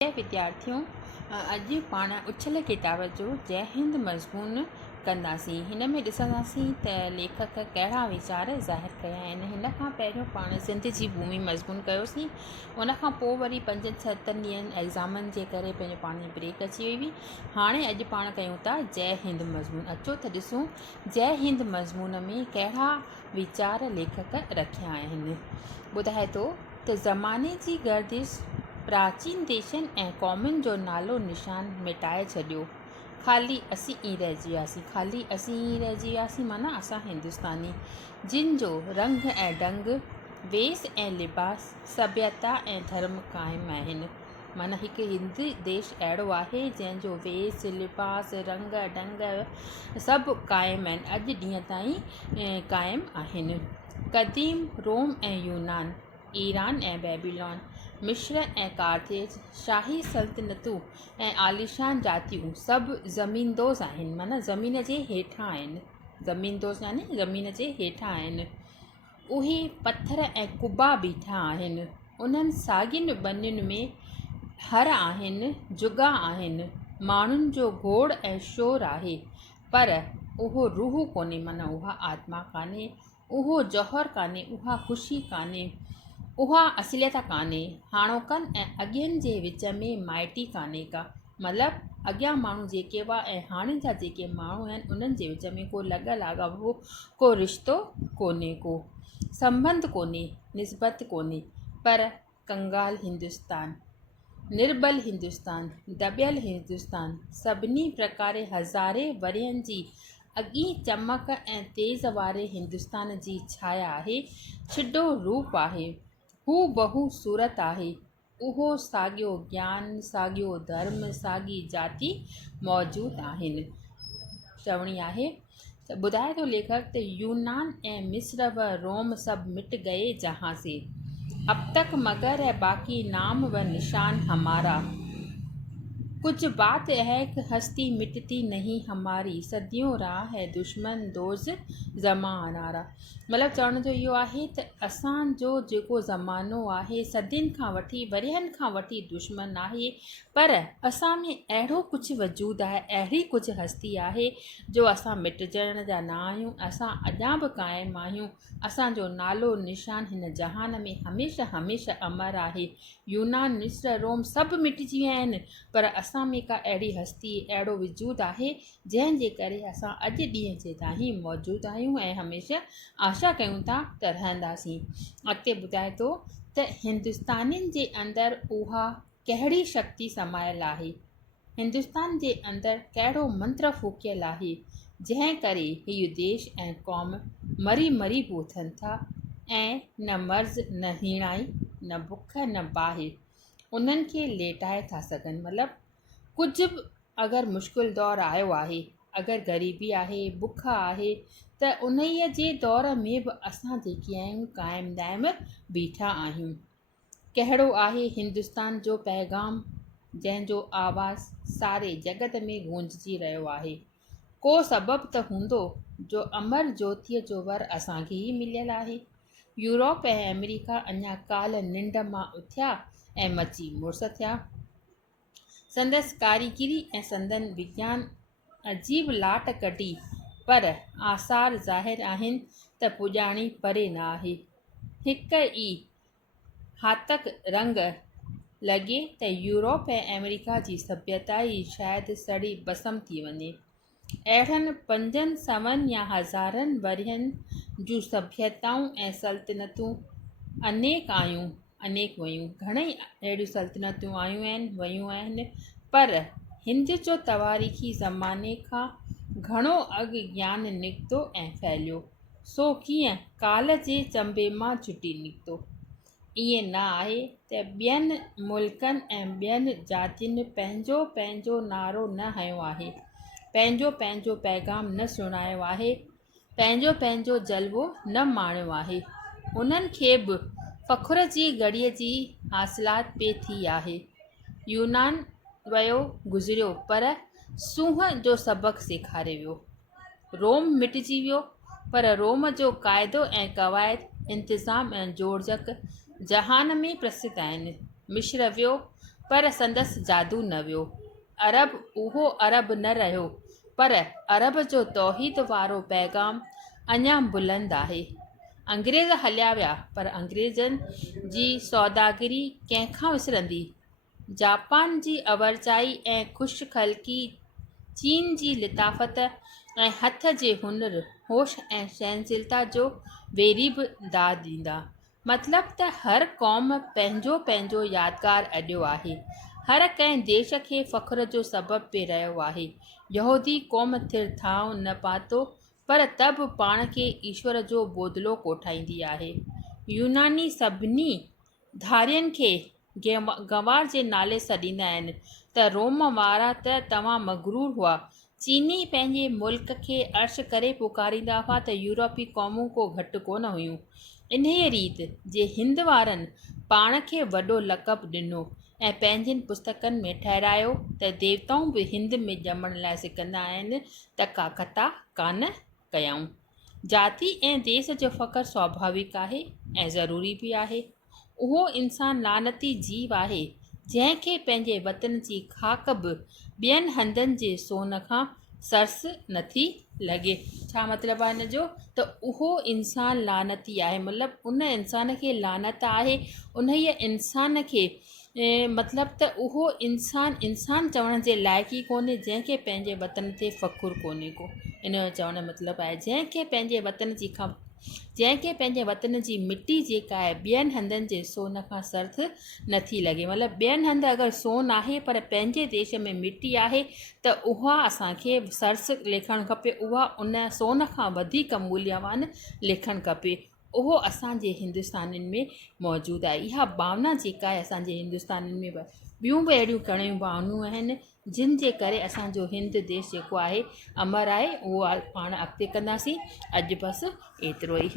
जय विद्यार्थियों, अॼु पाण उछल किताब जो जय हिंद मज़मून कंदासीं। हिन में ॾिसंदासीं त लेखक कहिड़ा वीचार ज़ाहिर कया आहिनि। हिन खां पहिरियों पाण सिंध जी भूमि मज़मून कयोसीं। उन खां पोइ वरी 5-7 ॾींहंनि एग्ज़ामनि जे करे पंहिंजो पाण जी ब्रेक अची वई हुई। हाणे अॼु पाण कयूं था जय हिंद मज़मून। अचो त ॾिसूं जय हिंद मज़मून में कहिड़ा वीचार लेखक रखिया आहिनि। ॿुधाए थो त ज़माने जी गर्दिश प्राचीन देशनि ऐं क़ौमुनि जो नालो निशान मिटाए छॾियो। ख़ाली असीं ई रहिजी वियासीं माना असां हिंदुस्तानी, जिन जो रंग ऐं ढंग, वेस ऐं लिबास, सभ्यता ऐं धर्म क़ाइमु आहिनि। माना हिकु हिंदू देश अहिड़ो आहे जंहिंजो वेस, लिबास, रंग ढंग सभु क़ाइमु आहिनि, अॼु ॾींहं ताईं क़ाइमु आहिनि। क़दीम रोम ऐं यूनान, ईरान ऐं बेबीलोन, मिस्र ऐं कार्थेज, शाही सल्तनतूं ऐं आलिशान जातियूं सभु ज़मीनदोज़ आहिनि, माना ज़मीन जे हेठां आहिनि। ज़मीनदोज़ यानी ज़मीन जे हेठां आहिनि। उहे पथर ऐं कुबा बीठा आहिनि। उन्हनि साॻियुनि ॿनियुनि में हर आहिनि, जुगा आहिनि। माण्हुनि जो घोड़ ऐं शोर आहे, पर उहो रूह कोन्हे, माना उहा आत्मा कान्हे, उहो जौहर कान्हे, उहा ख़ुशी कान्हे, उहा असलियत कान्हे। हाणोकनि ऐं अॻियनि जे विच में माइटी कान्हे का, मतिलबु अॻियां माण्हू जेके हुआ ऐं हाणे जा जेके माण्हू आहिनि उन्हनि जे विच में को लॻाव, को रिश्तो कोन्हे, को संबंध कोन्हे, निस्बत कोन्हे। पर कंगाल हिंदुस्तान, निर्बल हिंदुस्तान, दॿियल हिंदुस्तान, सभिनी प्रकारे हज़ारे वरियनि जी अॻी चमक ऐं तेज़ वारे हिंदुस्तान जी छाया आहे, छिडो रूप आहे, हू बहु सूरत आहे। उहो साॻियो ज्ञान, साॻियो धर्म, साॻी जाति मौजूदु आहिनि। चवणी आहे त ॿुधाए थो लेखक त यूनान ऐं मिस्र व रोम सभु मिट गए जहाँ से, अब तक मगर है बाकी नाम व निशान हमारा। कुछ बात है कि हस्ती मिटती नहीं हमारी, सदियों रहा है दुश्मन दोज़ ज़मा अनारा। मतिलबु चवण जो इहो आहे त असांजो जेको ज़मानो आहे सदियुनि खां वठी, वरियनि खां वठी दुश्मन आहे, पर असां में अहिड़ो कुझु वजूदु आहे, अहिड़ी कुझु हस्ती आहे जो असां मिटजण जा न आहियूं, असां अञा बि क़ाइमु आहियूं। असांजो नालो निशान हिन जहान में हमेशह हमेशह अमर आहे। यूनान, मिस्र, रोम सभु मिटिजी विया आहिनि, पर असां में का अहिड़ी हस्ती, अहिड़ो वजूदु आहे जंहिंजे करे असां अॼु ॾींहं जे ताईं मौजूदु आहियूं ऐं हमेशह आशा कयूं था त रहंदासीं। अॻिते ॿुधाए थो त हिंदुस्तानियुनि जे अंदरि उहा कहिड़ी शक्ति समायल आहे, हिंदुस्तान जे अंदरि कहिड़ो मंत्र फूकियल आहे, जंहिं करे हीउ देश ऐं क़ौम मरी मरी बि उथनि था ऐं न मर्ज़, न हीणाई, न बुख, न बाहि उन्हनि खे लेटाए था सघनि। मतिलबु कुझु बि अगरि मुश्किल दौरु आयो आहे, अगरि ग़रीबी आहे, बुख आहे, त उन्हीअ जे दौर में बि असां जेके आहियूं क़ाइमु दाइमु बीठा आहियूं। कहिड़ो आहे हिंदुस्तान जो पैगाम, जंहिंजो आवाज़ु सारे जगत में गूंजजी रहियो आहे। को सबबु त हूंदो जो अमर ज्योतिअ जो वर असांखे ई मिलियल आहे। यूरोप ऐं अमेरिका अञा काल निंड मां उथिया ऐं मची मुड़स थिया। संदसि कारीगिरी ऐं संदन विज्ञान अजीब लाट कढी, पर आसार ज़ाहिर आहिनि त पुॼाणी परे न आहे। हिकु ई हातक रंग लॻे त यूरोप ऐं अमेरिका जी सभ्यता ई शायदि सड़ी बसम थी वञे। अहिड़नि 500 या हज़ारनि वरियनि जूं सभ्यताऊं ऐं सल्तनतूं अनेक आयूं, अनेक वयूं। घणेई अहिड़ियूं सल्तनतूं आयूं आहिनि, वयूं आहिनि, पर हिंद जो तवारीख़ी ज़माने खां घणो अॻु ज्ञान निकितो ऐं फैलियो, सो कीअं काल जे चंबे मां छुटी निकितो। ईअं न आहे त ॿियनि मुल्कनि ऐं ॿियनि जातियुनि पंहिंजो पंहिंजो नारो न हंयो आहे, पंहिंजो पंहिंजो पैगाम न सुणायो आहे, पंहिंजो पंहिंजो जलवो न माणियो आहे। उन्हनि खे बि फ़ख़ुर जी घड़ीअ जी हासिलात पे थी आहे। यूनान वयो गुज़रियो, पर सूंहं जो सबक़ु सेखारे वियो। रोम मिटिजी वियो, पर रोम जो क़ाइदो ऐं क़वाइद, इंतिज़ाम ऐं जोड़जक जहान में प्रसिद्ध आहिनि। मिस्र वियो, पर संदसि जादू न वियो। अरब उहो अरब न रहियो, पर अरब जो तौहीद वारो पैगाम अञा बुलंद आहे। अंग्रेज़ हलिया विया, पर अंग्रेज़नि जी सौदागिरी कंहिंखां विसरंदी। जापान जी अवरचाई ऐं ख़ुशख़ल्क़ी, चीन जी लिताफ़त ऐं हथ जे हुनर, होश ऐं सहनशीलता जो वेरी बि दाद ॾींदा। मतिलब त हर क़ौम पंहिंजो पंहिंजो यादगार अॾियो आहे। हर कंहिं देश खे फ़ख्र जो सबबु पे रहियो आहे। यहूदी क़ौम थिर थांव न पातो, पर त बि पाण खे ईश्वर जो बोदलो कोठाईंदी आहे। यूनानी सभिनी धारियनि खे गंवार जे नाले सॾींदा आहिनि त रोम वारा त तव्हां मग़रूर हुआ। चीनी पंहिंजे मुल्क खे अर्श करे पुकारींदा हुआ त यूरोपी क़ौमूं को घटि कोन हुयूं। इन्हीअ रीति जे हिंद वारनि पाण खे वॾो लक़ब ॾिनो ऐं पंहिंजनि पुस्तकनि में ठहिरायो त देवताऊं बि हिंद में ॼमण लाइ सिकंदा आहिनि त का कथा कान कयाऊं। जाति ऐं देश जो फ़ख्रु स्वाभाविक आहे ऐं ज़रूरी बि आहे। उहो इंसान लानती जीव आहे जंहिंखे पंहिंजे वतन जी खाक बि ॿियनि हंधनि जे सोन खां सरस नथी लॻे। छा मतिलबु आहे हिन जो? त उहो इंसान लानती आहे, मतिलबु उन इंसान खे लानत आहे। उन इंसान खे मतिलबु त उहो इंसान चवण जे लाइक़ु ई कोन्हे जंहिंखे पंहिंजे वतन ते फ़ख़ुरु कोन्हे को। इन जो चवण जो मतिलबु आहे जंहिंखे पंहिंजे वतन जी मिटी जेका आहे ॿियनि हंधनि जे सोन खां सर्थ नथी लॻे। मतिलबु ॿियनि हंधि अगरि सोन आहे पर पंहिंजे देश में मिटी आहे त उहा असांखे सर्स लिखणु खपे, उहा उन सोन खां वधीक मूल्यवान लिखणु खपे। उहो असांजे हिंदुस्तानियुनि में मौजूदु आहे। इहा भावना जेका आहे असांजे हिंदुस्तानियुनि में ॿियूं बि अहिड़ियूं घणियूं भावनाऊं आहिनि जिन जे करे असांजो हिंद देश जेको आहे अमर आहे। उहो पाण अॻिते कंदासीं। अॼु बसि एतिरो ई।